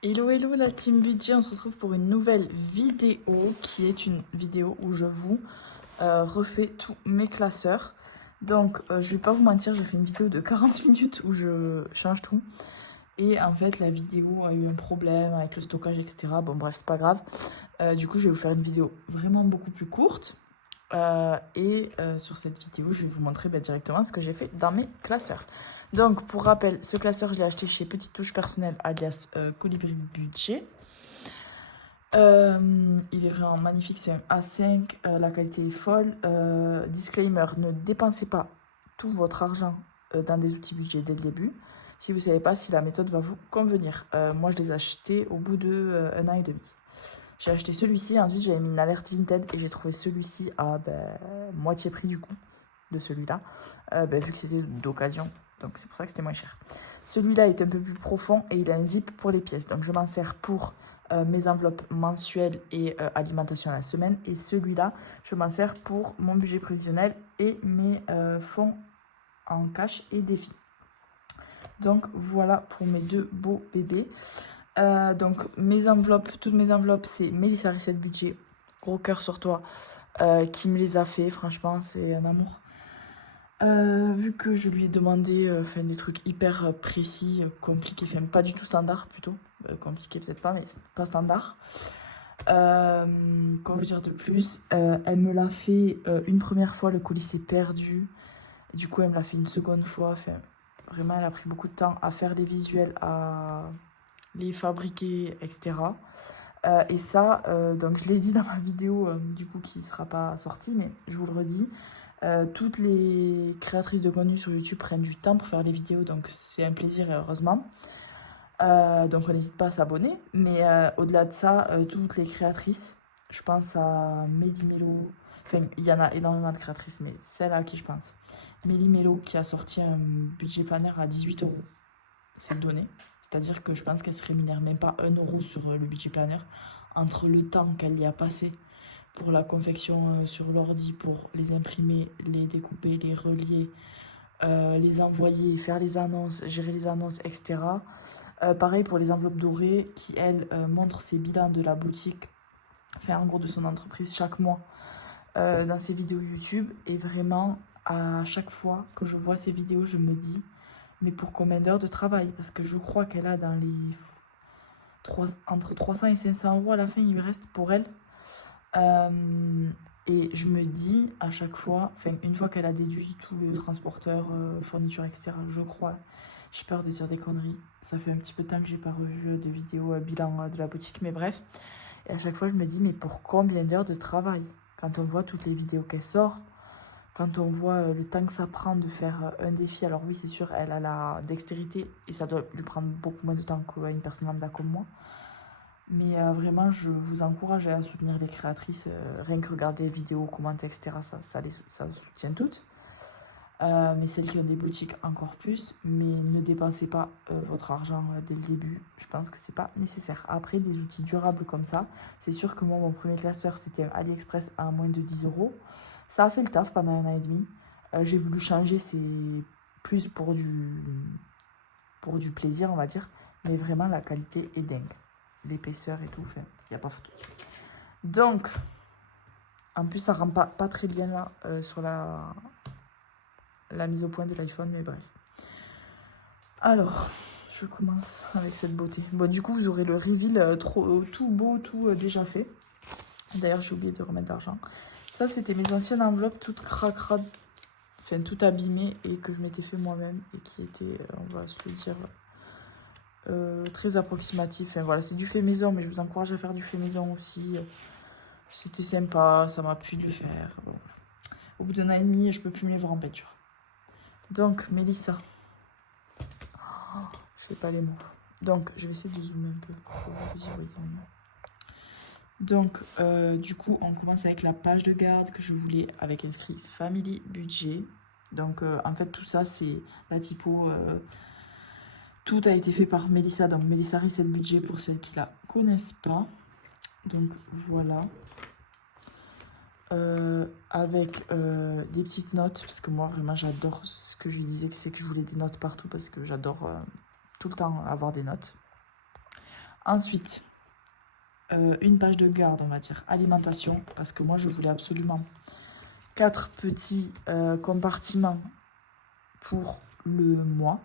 Hello hello la team budget, on se retrouve pour une nouvelle vidéo qui est une vidéo où je vous refais tous mes classeurs. Donc je vais pas vous mentir, j'ai fait une vidéo de 40 minutes où je change tout. Et en fait la vidéo a eu un problème avec le stockage etc. Bon bref c'est pas grave. Du coup je vais vous faire une vidéo vraiment beaucoup plus courte. Sur cette vidéo je vais vous montrer directement ce que j'ai fait dans mes classeurs. Donc, pour rappel, ce classeur, je l'ai acheté chez Petite Touche Personnelle, alias Colibri Budget. Il est vraiment magnifique, c'est un A5, la qualité est folle. Disclaimer, ne dépensez pas tout votre argent dans des outils budget dès le début, si vous ne savez pas si la méthode va vous convenir. Moi, je les ai achetés au bout de 1 an et demi. J'ai acheté celui-ci, ensuite j'avais mis une alerte Vinted et j'ai trouvé celui-ci à moitié prix du coup de celui-là, vu que c'était d'occasion. Donc c'est pour ça que c'était moins cher. Celui-là est un peu plus profond et il a un zip pour les pièces. Donc je m'en sers pour mes enveloppes mensuelles et alimentation à la semaine. Et celui-là, je m'en sers pour mon budget prévisionnel et mes fonds en cash et défis. Donc voilà pour mes deux beaux bébés. Donc mes enveloppes, toutes mes enveloppes, c'est Mélissa Reset Budget. Gros cœur sur toi qui me les a fait. Franchement, c'est un amour. Vu que je lui ai demandé des trucs hyper précis, compliqués, enfin pas du tout standard plutôt, compliqué peut-être pas, mais pas standard. Quoi vous dire de plus? Elle me l'a fait une première fois, le colis s'est perdu. Du coup, elle me l'a fait une seconde fois. Enfin, vraiment, elle a pris beaucoup de temps à faire les visuels, à les fabriquer, etc. Et ça, donc je l'ai dit dans ma vidéo, du coup, qui ne sera pas sortie, mais je vous le redis. Toutes les créatrices de contenu sur YouTube prennent du temps pour faire les vidéos, donc c'est un plaisir et heureusement. Donc on n'hésite pas à s'abonner. Mais au-delà de ça, toutes les créatrices, je pense à Méli Mélo, enfin il y en a énormément de créatrices, mais celle à qui je pense. Méli Mélo qui a sorti un budget planner à 18 euros, c'est le donné. C'est-à-dire que je pense qu'elle se rémunère même pas 1 euro sur le budget planner. Entre le temps qu'elle y a passé pour la confection sur l'ordi, pour les imprimer, les découper, les relier, les envoyer, faire les annonces, gérer les annonces, etc. Pareil pour les enveloppes dorées qui, elles, montrent ses bilans de la boutique, enfin en gros de son entreprise chaque mois dans ses vidéos YouTube. Et vraiment, à chaque fois que je vois ces vidéos, je me dis, mais pour combien d'heures de travail? Parce que je crois qu'elle a dans les entre 300 et 500 euros à la fin, il lui reste pour elle. Et je me dis à chaque fois, enfin une fois qu'elle a déduit tout le transporteur, fourniture, etc., je crois, j'ai peur de dire des conneries. Ça fait un petit peu de temps que j'ai pas revu de vidéo bilan de la boutique, mais bref. Et à chaque fois, je me dis, mais pour combien d'heures de travail? Quand on voit toutes les vidéos qu'elle sort, quand on voit le temps que ça prend de faire un défi, alors oui, c'est sûr, elle a la dextérité et ça doit lui prendre beaucoup moins de temps qu'une personne lambda comme moi. Mais vraiment, je vous encourage à soutenir les créatrices. Rien que regarder les vidéos, commenter, etc., ça soutient toutes. Mais celles qui ont des boutiques encore plus. Mais ne dépensez pas votre argent dès le début. Je pense que c'est pas nécessaire. Après, des outils durables comme ça, c'est sûr que moi, mon premier classeur, c'était un AliExpress à moins de 10 euros. Ça a fait le taf pendant 1 an et demi. J'ai voulu changer, c'est plus pour du plaisir, on va dire. Mais vraiment, la qualité est dingue. L'épaisseur et tout, il n'y a pas photo. Donc, en plus, ça rend pas très bien là sur la mise au point de l'iPhone, mais bref. Alors, je commence avec cette beauté. Bon, du coup, vous aurez le reveal tout beau, tout déjà fait. D'ailleurs, j'ai oublié de remettre d'argent. Ça, c'était mes anciennes enveloppes toutes cracrades, enfin, toutes abîmées et que je m'étais fait moi-même et qui étaient, on va se le dire, très approximatif. Enfin, voilà, c'est du fait maison, mais je vous encourage à faire du fait maison aussi. C'était sympa, ça m'a plu de le faire. Bon. Au bout d'un an et demi, je peux plus me les voir en peinture. Donc, Mélissa. Oh, je sais pas les mots. Donc, je vais essayer de zoomer un peu pour vous y voyez. Donc, du coup, on commence avec la page de garde que je voulais avec inscrit Family Budget. Donc, en fait, tout ça, c'est la typo. Tout a été fait par Mélissa. Donc, Mélissa Reset Budget pour celles qui la connaissent pas. Donc, voilà. Avec des petites notes, parce que moi vraiment j'adore ce que je lui disais, c'est que je voulais des notes partout parce que j'adore tout le temps avoir des notes. Ensuite, une page de garde, on va dire, alimentation, parce que moi, je voulais absolument 4 petits compartiments pour le mois.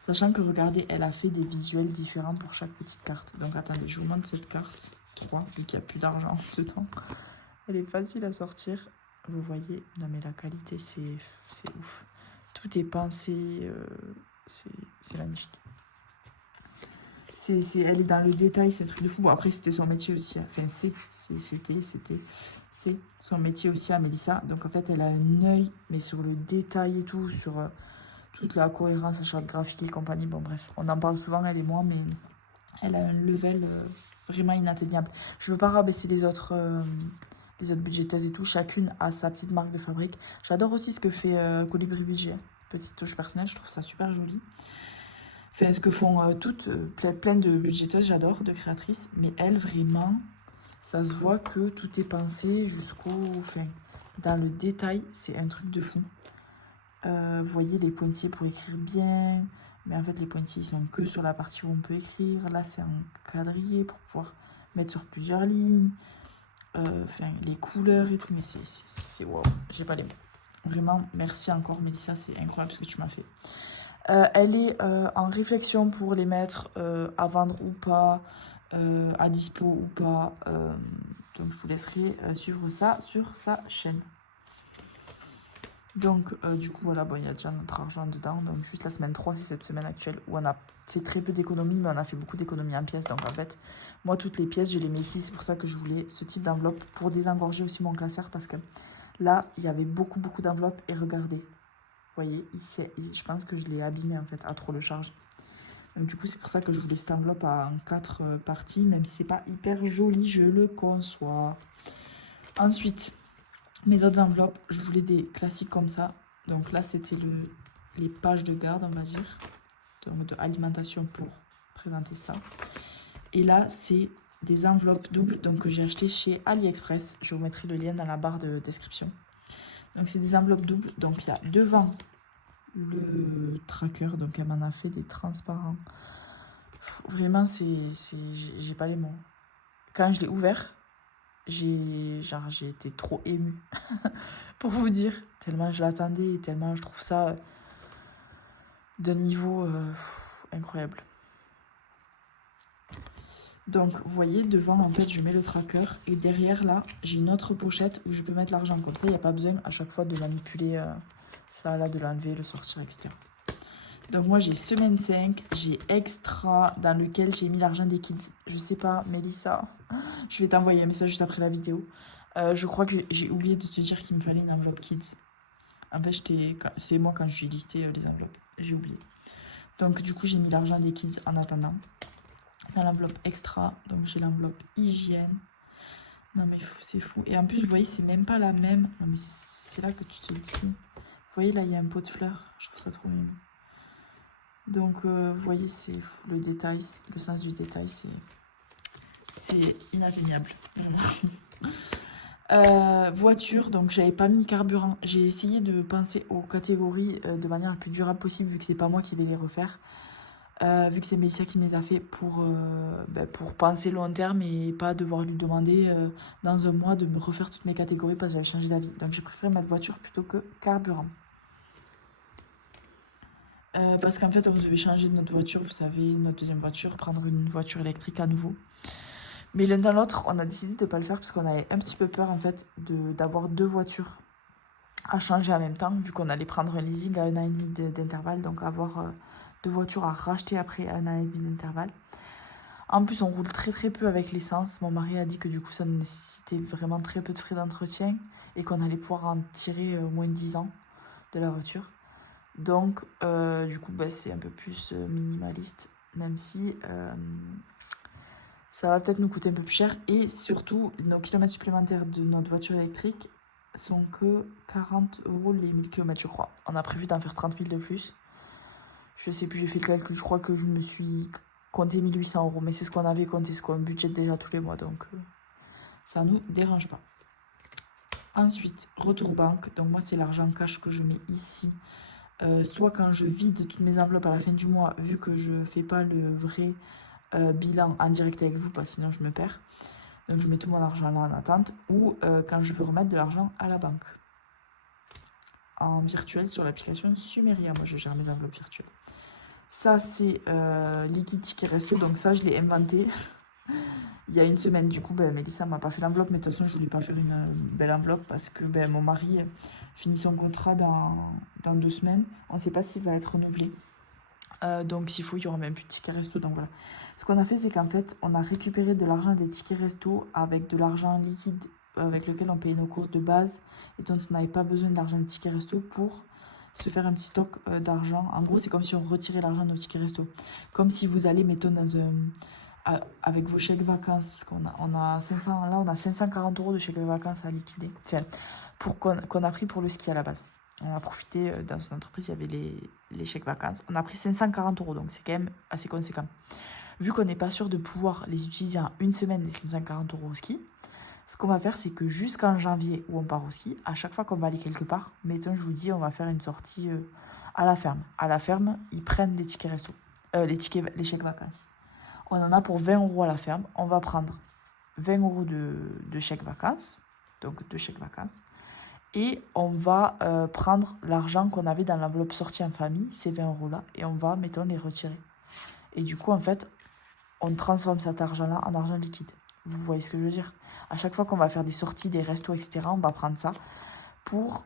Sachant que, regardez, elle a fait des visuels différents pour chaque petite carte. Donc, attendez, je vous montre cette carte. 3, vu qu'il n'y a plus d'argent dedans. Elle est facile à sortir. Vous voyez, non mais la qualité, c'est ouf. Tout est pensé, c'est magnifique. Elle est dans le détail, c'est un truc de fou. Bon, après, c'était son métier aussi. Enfin, c'est son métier aussi à Mélissa. Donc, en fait, elle a un œil, mais sur le détail et tout, sur toute la cohérence, la charte graphique et compagnie. Bon, bref, on en parle souvent, elle et moi, mais elle a un level vraiment inatteignable. Je ne veux pas rabaisser les autres budgéteuses et tout. Chacune a sa petite marque de fabrique. J'adore aussi ce que fait Colibri Budget. Petite touche personnelle, je trouve ça super joli. Enfin, ce que font toutes, plein de budgéteuses, j'adore, de créatrices. Mais elle, vraiment, ça se voit que tout est pensé jusqu'au... Enfin, dans le détail, c'est un truc de fou. Vous voyez les pointillés pour écrire bien. Mais en fait, les pointillés, ils sont que sur la partie où on peut écrire. Là, c'est un quadrillé pour pouvoir mettre sur plusieurs lignes. Enfin, les couleurs et tout. Mais c'est wow, j'ai pas les mots. Vraiment, merci encore, Mélissa. C'est incroyable ce que tu m'as fait. Elle est en réflexion pour les mettre à vendre ou pas, à dispo ou pas. Donc, je vous laisserai suivre ça sur sa chaîne. Donc, du coup, voilà, bon, il y a déjà notre argent dedans. Donc, juste la semaine 3, c'est cette semaine actuelle où on a fait très peu d'économies, mais on a fait beaucoup d'économies en pièces. Donc, en fait, moi, toutes les pièces, je les mets ici. C'est pour ça que je voulais ce type d'enveloppe pour désengorger aussi mon classeur. Parce que là, il y avait beaucoup d'enveloppes. Et regardez, vous voyez, je pense que je l'ai abîmé, en fait, à trop le charge. Donc, du coup, c'est pour ça que je voulais cette enveloppe en 4 parties. Même si c'est pas hyper joli, je le conçois. Ensuite... mes autres enveloppes, je voulais des classiques comme ça. Donc là, c'était les pages de garde, on va dire. Donc de alimentation pour présenter ça. Et là, c'est des enveloppes doubles donc, que j'ai acheté chez AliExpress. Je vous mettrai le lien dans la barre de description. Donc c'est des enveloppes doubles. Donc il y a devant le tracker. Donc elle m'en a fait des transparents. Vraiment, j'ai pas les mots. Quand je l'ai ouvert... j'ai été trop émue pour vous dire, tellement je l'attendais et tellement je trouve ça d'un niveau incroyable. Donc vous voyez devant en fait je mets le tracker et derrière là j'ai une autre pochette où je peux mettre l'argent, comme ça il n'y a pas besoin à chaque fois de manipuler ça là, de l'enlever, le sortir, etc. Donc moi j'ai semaine 5, j'ai extra dans lequel j'ai mis l'argent des kids. Je sais pas, Mélissa, je vais t'envoyer un message juste après la vidéo. Je crois que j'ai oublié de te dire qu'il me fallait une enveloppe kids. En fait, c'est moi quand je suis listé les enveloppes. J'ai oublié. Donc du coup j'ai mis l'argent des kids en attendant. Dans l'enveloppe extra, donc j'ai l'enveloppe hygiène. Non mais c'est fou. Et en plus vous voyez c'est même pas la même. Non mais c'est là que tu te dis. Vous voyez là il y a un pot de fleurs. Je trouve ça trop mignon. Donc, vous voyez, c'est le détail, le sens du détail, c'est inatteignable. Voiture, donc j'avais pas mis carburant. J'ai essayé de penser aux catégories de manière la plus durable possible, vu que c'est pas moi qui vais les refaire. Vu que c'est Mélissa qui me les a fait pour penser long terme et pas devoir lui demander dans un mois de me refaire toutes mes catégories parce que j'avais changé d'avis. Donc j'ai préféré mettre voiture plutôt que carburant. Parce qu'en fait, on devait changer de notre voiture, vous savez, notre deuxième voiture, prendre une voiture électrique à nouveau. Mais l'un dans l'autre, on a décidé de ne pas le faire parce qu'on avait un petit peu peur, en fait, d'avoir 2 voitures à changer en même temps, vu qu'on allait prendre un leasing à 1 an et demi d'intervalle, donc avoir 2 voitures à racheter après 1 an et demi d'intervalle. En plus, on roule très peu avec l'essence. Mon mari a dit que du coup, ça nécessitait vraiment très peu de frais d'entretien et qu'on allait pouvoir en tirer au moins 10 ans de la voiture. Donc, du coup, c'est un peu plus minimaliste, même si ça va peut-être nous coûter un peu plus cher. Et surtout, nos kilomètres supplémentaires de notre voiture électrique sont que 40 € les 1000 km, je crois. On a prévu d'en faire 30 000 de plus. Je sais plus, j'ai fait le calcul, je crois que je me suis compté 1800 €. Mais c'est ce qu'on avait compté, ce qu'on budgète déjà tous les mois, donc ça nous dérange pas. Ensuite, retour banque. Donc moi, c'est l'argent cash que je mets ici. Soit quand je vide toutes mes enveloppes à la fin du mois, vu que je fais pas le vrai bilan en direct avec vous, parce que sinon je me perds. Donc je mets tout mon argent là en attente, ou quand je veux remettre de l'argent à la banque. En virtuel sur l'application Sumeria, moi je gère mes enveloppes virtuelles. Ça c'est liquide ticket resto, donc ça je l'ai inventé il y a une semaine. Du coup, Mélissa m'a pas fait l'enveloppe, mais de toute façon je voulais pas faire une belle enveloppe parce que mon mari finit son contrat dans 2 semaines. On ne sait pas s'il va être renouvelé. Donc s'il faut, il y aura même plus de tickets resto. Donc voilà. Ce qu'on a fait, c'est qu'en fait, on a récupéré de l'argent des tickets resto avec de l'argent liquide avec lequel on payait nos courses de base et dont on n'avait pas besoin d'argent de tickets resto pour se faire un petit stock d'argent. En gros, c'est comme si on retirait l'argent de nos tickets resto. Comme si vous allez, mettons, avec vos chèques vacances, parce qu'on a 500, là on a 540 € de chèques vacances à liquider, enfin, qu'on a pris pour le ski à la base. On a profité, dans une entreprise, il y avait les chèques vacances. On a pris 540 €, donc c'est quand même assez conséquent. Vu qu'on n'est pas sûr de pouvoir les utiliser en une semaine, les 540 € au ski, ce qu'on va faire, c'est que jusqu'en janvier, où on part au ski, à chaque fois qu'on va aller quelque part, mettons, je vous dis, on va faire une sortie à la ferme. À la ferme, ils prennent les tickets resto, les chèques vacances. On en a pour 20 € à la ferme. On va prendre 20 € de chèques vacances, donc 2 chèques vacances. Et on va prendre l'argent qu'on avait dans l'enveloppe sortie en famille, ces 20 € là, et on va, mettons, les retirer. Et du coup, en fait, on transforme cet argent-là en argent liquide. Vous voyez ce que je veux dire? À chaque fois qu'on va faire des sorties, des restos, etc., on va prendre ça pour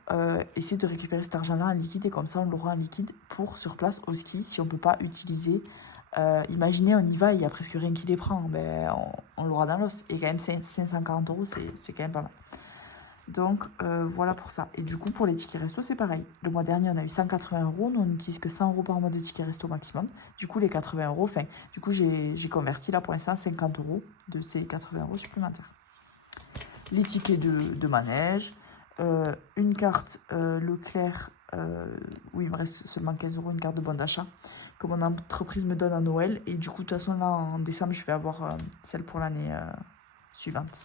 essayer de récupérer cet argent-là en liquide. Et comme ça, on l'aura en liquide pour, sur place, au ski, si on ne peut pas utiliser... imaginez, on y va, il n'y a presque rien qui les prend. On l'aura dans l'os. Et quand même, 540 €, c'est quand même pas mal. Donc, voilà pour ça. Et du coup, pour les tickets resto, c'est pareil. Le mois dernier, on a eu 180 €. Nous, on n'utilise que 100 € par mois de tickets resto maximum. Du coup, les 80 €, enfin, du coup, j'ai converti là pour l'instant 50 € de ces 80 € supplémentaires. Les tickets de manège, une carte Leclerc, où il me reste seulement 15 €, une carte de bon d'achat que mon entreprise me donne à Noël. Et du coup, de toute façon, là, en décembre, je vais avoir celle pour l'année suivante.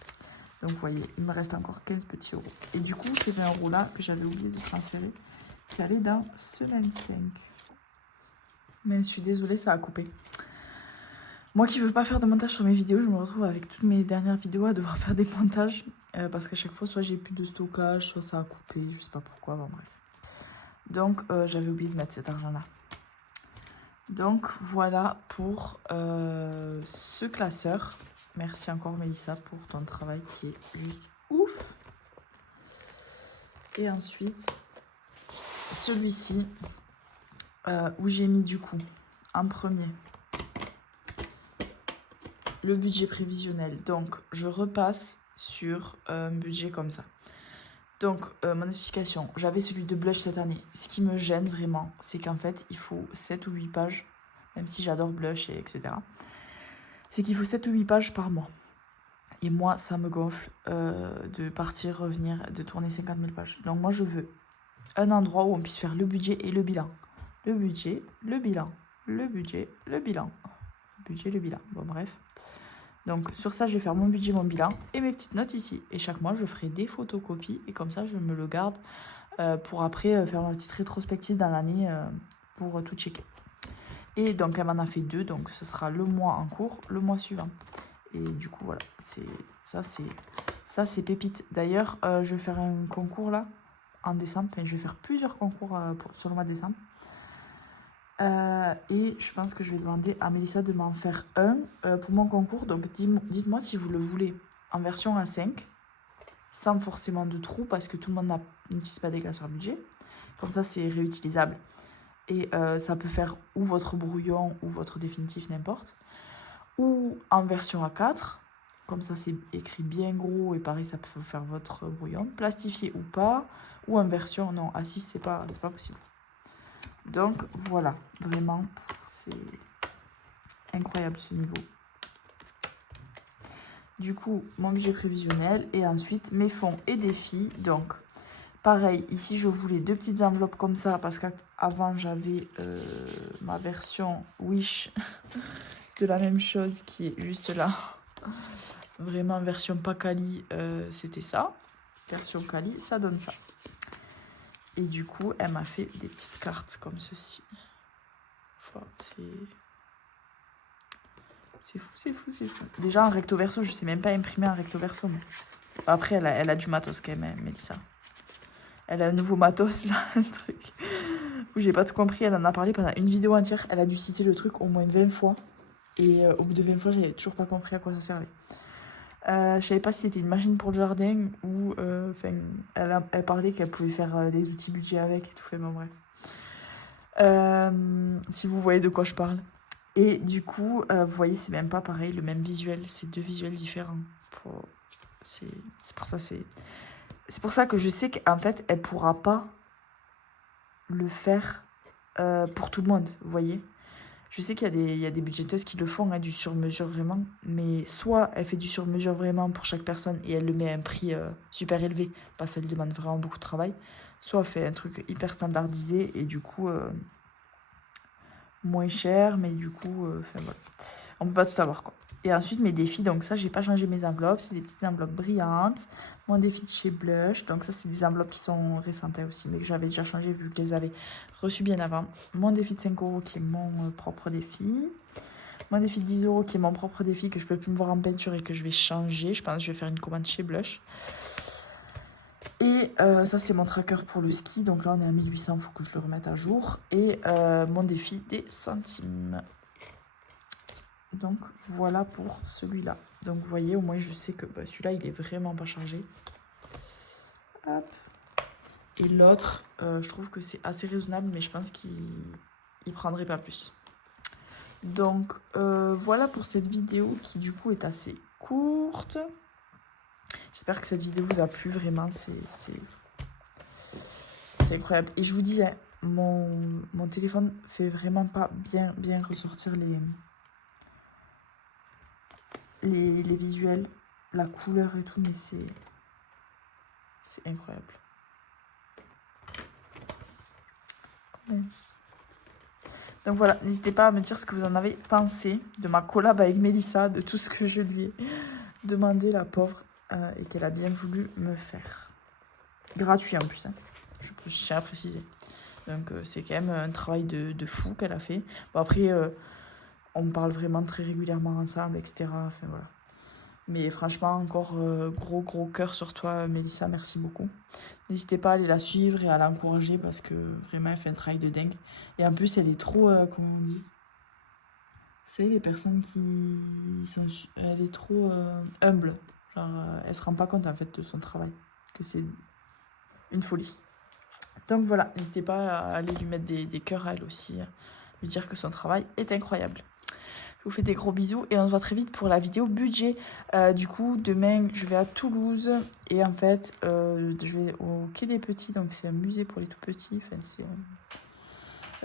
Donc, vous voyez, il me reste encore 15 petits euros. Et du coup, ces 20 € là que j'avais oublié de transférer, qui allaient dans semaine 5. Mais je suis désolée, ça a coupé. Moi qui ne veux pas faire de montage sur mes vidéos, je me retrouve avec toutes mes dernières vidéos à devoir faire des montages. Parce qu'à chaque fois, soit j'ai plus de stockage, soit ça a coupé, je sais pas pourquoi, bon bref. Donc, j'avais oublié de mettre cet argent-là. Donc, voilà pour ce classeur. Merci encore Mélissa pour ton travail qui est juste ouf. Et ensuite, celui-ci, où j'ai mis du coup, en premier, le budget prévisionnel. Donc, je repasse sur un budget comme ça. Donc, mon explication, j'avais celui de Blush cette année. Ce qui me gêne vraiment, c'est qu'en fait, il faut 7 ou 8 pages, même si j'adore Blush, et etc. C'est qu'il faut 7 ou 8 pages par mois. Et moi, ça me gonfle de partir, revenir, de tourner 50 000 pages. Donc, moi, je veux un endroit où on puisse faire le budget et le bilan. Le budget, le bilan. Le budget, le bilan. Le budget, le bilan. Bon, bref. Donc, sur ça, je vais faire mon budget, mon bilan et mes petites notes ici. Et chaque mois, je ferai des photocopies. Et comme ça, je me le garde pour après faire ma petite rétrospective dans l'année pour tout checker. Et donc, elle m'en a fait 2. Donc, ce sera le mois en cours, le mois suivant. Et du coup, voilà. Ça, c'est pépite. D'ailleurs, je vais faire un concours là, en décembre. Enfin, je vais faire plusieurs concours sur le mois de décembre. Et je pense que je vais demander à Mélissa de m'en faire un pour mon concours. Donc, dites-moi si vous le voulez en version A5, sans forcément de trous, parce que tout le monde n'utilise pas des classeurs budget. Comme ça, c'est réutilisable. Et ça peut faire ou votre brouillon ou votre définitif, n'importe. Ou en version A4, comme ça, c'est écrit bien gros. Et pareil, ça peut faire votre brouillon, plastifié ou pas. Ou en version, non, A6, c'est pas possible. Donc voilà, vraiment, c'est incroyable ce niveau. Du coup, mon budget prévisionnel et ensuite mes fonds et défis. Donc, pareil, ici je voulais 2 petites enveloppes comme ça parce qu'avant j'avais ma version Wish de la même chose qui est juste là. Vraiment, version pas quali, c'était ça. Version quali, ça donne ça. Et du coup, elle m'a fait des petites cartes comme ceci. C'est fou, c'est fou, c'est fou. Déjà, en recto verso, je sais même pas imprimer en recto verso. Mais... Après, elle a du matos quand même, Mélissa. Elle a un nouveau matos, là, un truc où j'ai pas tout compris. Elle en a parlé pendant une vidéo entière. Elle a dû citer le truc au moins 20 fois. Et au bout de 20 fois, j'avais toujours pas compris à quoi ça servait. Je savais pas si c'était une machine pour le jardin ou... elle parlait qu'elle pouvait faire des outils budget avec et tout. Fait, bon, bref. Si vous voyez de quoi je parle. Et du coup, vous voyez, c'est même pas pareil, le même visuel. C'est deux visuels différents. C'est pour ça, c'est pour ça que je sais qu'en fait, elle pourra pas le faire pour tout le monde, vous voyez. Je sais qu'il y a des budgéteuses qui le font, hein, du sur-mesure vraiment. Mais soit elle fait du sur-mesure vraiment pour chaque personne et elle le met à un prix super élevé parce qu'elle demande vraiment beaucoup de travail. Soit elle fait un truc hyper standardisé et du coup moins cher, mais du coup, voilà. On peut pas tout avoir, quoi. Et ensuite, mes défis, donc ça, j'ai pas changé mes enveloppes. C'est des petites enveloppes brillantes. Mon défi de chez Blush, donc ça, c'est des enveloppes qui sont récentes aussi, mais que j'avais déjà changé vu que je les avais reçues bien avant. Mon défi de 5 € qui est mon propre défi. Mon défi de 10 € qui est mon propre défi, que je peux plus me voir en peinture et que je vais changer. Je pense que je vais faire une commande chez Blush. Et ça, c'est mon tracker pour le ski. Donc là, on est à 1800, il faut que je le remette à jour. Et mon défi des centimes. Donc voilà pour celui-là. Donc vous voyez, au moins je sais que celui-là il est vraiment pas chargé. Hop. Et l'autre, je trouve que c'est assez raisonnable, mais je pense qu'il prendrait pas plus. Donc voilà pour cette vidéo qui du coup est assez courte. J'espère que cette vidéo vous a plu, vraiment, c'est incroyable. Et je vous dis, hein, mon téléphone fait vraiment pas bien ressortir les visuels, la couleur et tout, mais c'est incroyable. Mince. Donc voilà, n'hésitez pas à me dire ce que vous en avez pensé de ma collab avec Mélissa, de tout ce que je lui ai demandé, la pauvre, et qu'elle a bien voulu me faire. Gratuit en plus, hein. Je tiens à préciser. Donc c'est quand même un travail de fou qu'elle a fait. Bon après, on parle vraiment très régulièrement ensemble, etc. Enfin voilà. Mais franchement, encore gros cœur sur toi, Mélissa, merci beaucoup. N'hésitez pas à aller la suivre et à l'encourager parce que vraiment, elle fait un travail de dingue. Et en plus, elle est trop, comment on dit? Vous savez, les personnes qui sont... Elle est trop humble. Genre, elle se rend pas compte en fait de son travail. Que c'est une folie. Donc voilà, n'hésitez pas à aller lui mettre des cœurs à elle aussi. Lui dire que son travail est incroyable. Je vous fais des gros bisous et on se voit très vite pour la vidéo budget. Du coup, demain, je vais à Toulouse et en fait, je vais au Quai des Petits. Donc, c'est un musée pour les tout petits. Enfin, c'est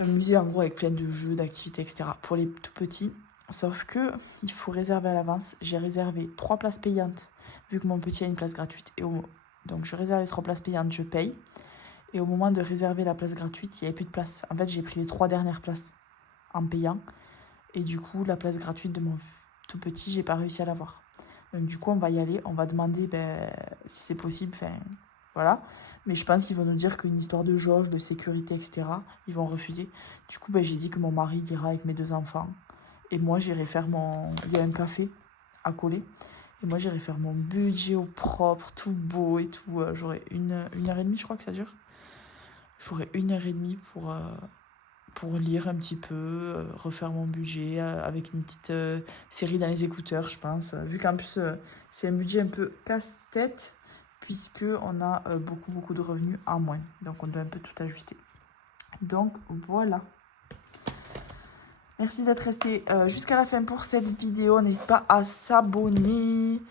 un musée en gros avec plein de jeux, d'activités, etc. pour les tout petits. Sauf que il faut réserver à l'avance. J'ai réservé 3 places payantes vu que mon petit a une place gratuite. Donc, je réserve les 3 places payantes, je paye. Et au moment de réserver la place gratuite, il n'y avait plus de place. En fait, j'ai pris les 3 dernières places en payant. Et du coup, la place gratuite de mon tout petit, j'ai pas réussi à l'avoir. Donc du coup, on va y aller. On va demander si c'est possible. Enfin, voilà. Mais je pense qu'ils vont nous dire qu'une histoire de jauge, de sécurité, etc., ils vont refuser. Du coup, j'ai dit que mon mari ira avec mes 2 enfants. Et moi, j'irai faire mon... Il y a un café à coller. Et moi, j'irai faire mon budget au propre, tout beau et tout. J'aurai une heure et demie, je crois que ça dure. J'aurai 1h30 pour lire un petit peu, refaire mon budget avec une petite série dans les écouteurs, je pense. Vu qu'en plus, c'est un budget un peu casse-tête, puisqu'on a beaucoup de revenus en moins. Donc, on doit un peu tout ajuster. Donc, voilà. Merci d'être resté jusqu'à la fin pour cette vidéo. N'hésite pas à s'abonner.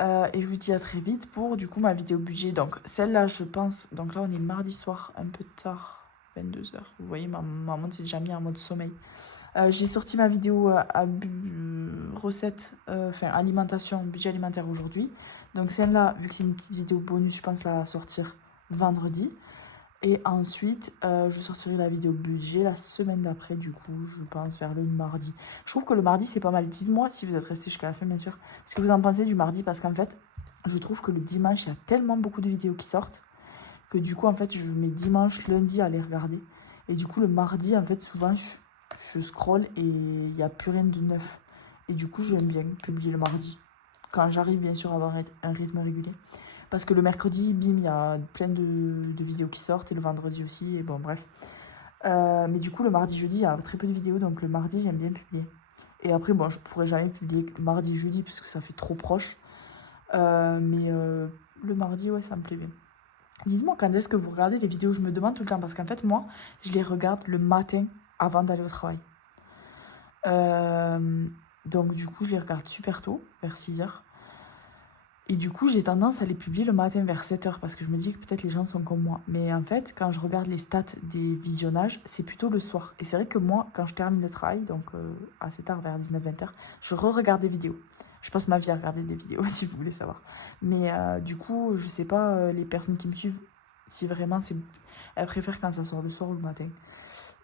Et je vous dis à très vite pour, du coup, ma vidéo budget. Donc, celle-là, je pense... Donc là, on est mardi soir, un peu tard. 22h. Vous voyez, ma montre s'est déjà mis en mode sommeil. J'ai sorti ma vidéo recette, alimentation, budget alimentaire aujourd'hui. Donc celle-là, vu que c'est une petite vidéo bonus, je pense la sortir vendredi. Et ensuite, je sortirai la vidéo budget la semaine d'après, du coup, je pense vers le mardi. Je trouve que le mardi, c'est pas mal. Dites-moi si vous êtes resté jusqu'à la fin, bien sûr, ce que vous en pensez du mardi, parce qu'en fait, je trouve que le dimanche, il y a tellement beaucoup de vidéos qui sortent que du coup, en fait, je mets dimanche, lundi à les regarder. Et du coup, le mardi, en fait, souvent, je scrolle et il n'y a plus rien de neuf. Et du coup, j'aime bien publier le mardi. Quand j'arrive, bien sûr, à avoir un rythme régulier. Parce que le mercredi, bim, il y a plein de vidéos qui sortent. Et le vendredi aussi. Et bon, bref. Mais du coup, le mardi, jeudi, il y a très peu de vidéos. Donc le mardi, j'aime bien publier. Et après, bon, je pourrais jamais publier mardi, jeudi. Parce que ça fait trop proche. Mais le mardi, ouais, ça me plaît bien. Dites-moi quand est-ce que vous regardez les vidéos. Je me demande tout le temps. Parce qu'en fait, moi, je les regarde le matin avant d'aller au travail. Donc du coup, je les regarde super tôt, vers 6h. Et du coup, j'ai tendance à les publier le matin vers 7h parce que je me dis que peut-être les gens sont comme moi. Mais en fait, quand je regarde les stats des visionnages, c'est plutôt le soir. Et c'est vrai que moi, quand je termine le travail, donc assez tard, vers 19-20h, je re-regarde des vidéos. Je passe ma vie à regarder des vidéos, si vous voulez savoir. Mais du coup, je sais pas, les personnes qui me suivent, si vraiment c'est... elles préfèrent quand ça sort le soir ou le matin.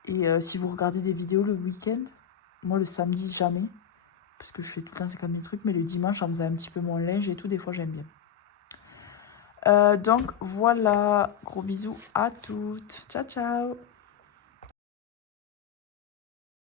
Et si vous regardez des vidéos le week-end, moi le samedi jamais, parce que je fais tout le temps c'est comme des trucs, mais le dimanche en faisant un petit peu mon linge et tout, des fois j'aime bien. Donc voilà, gros bisous à toutes, ciao ciao.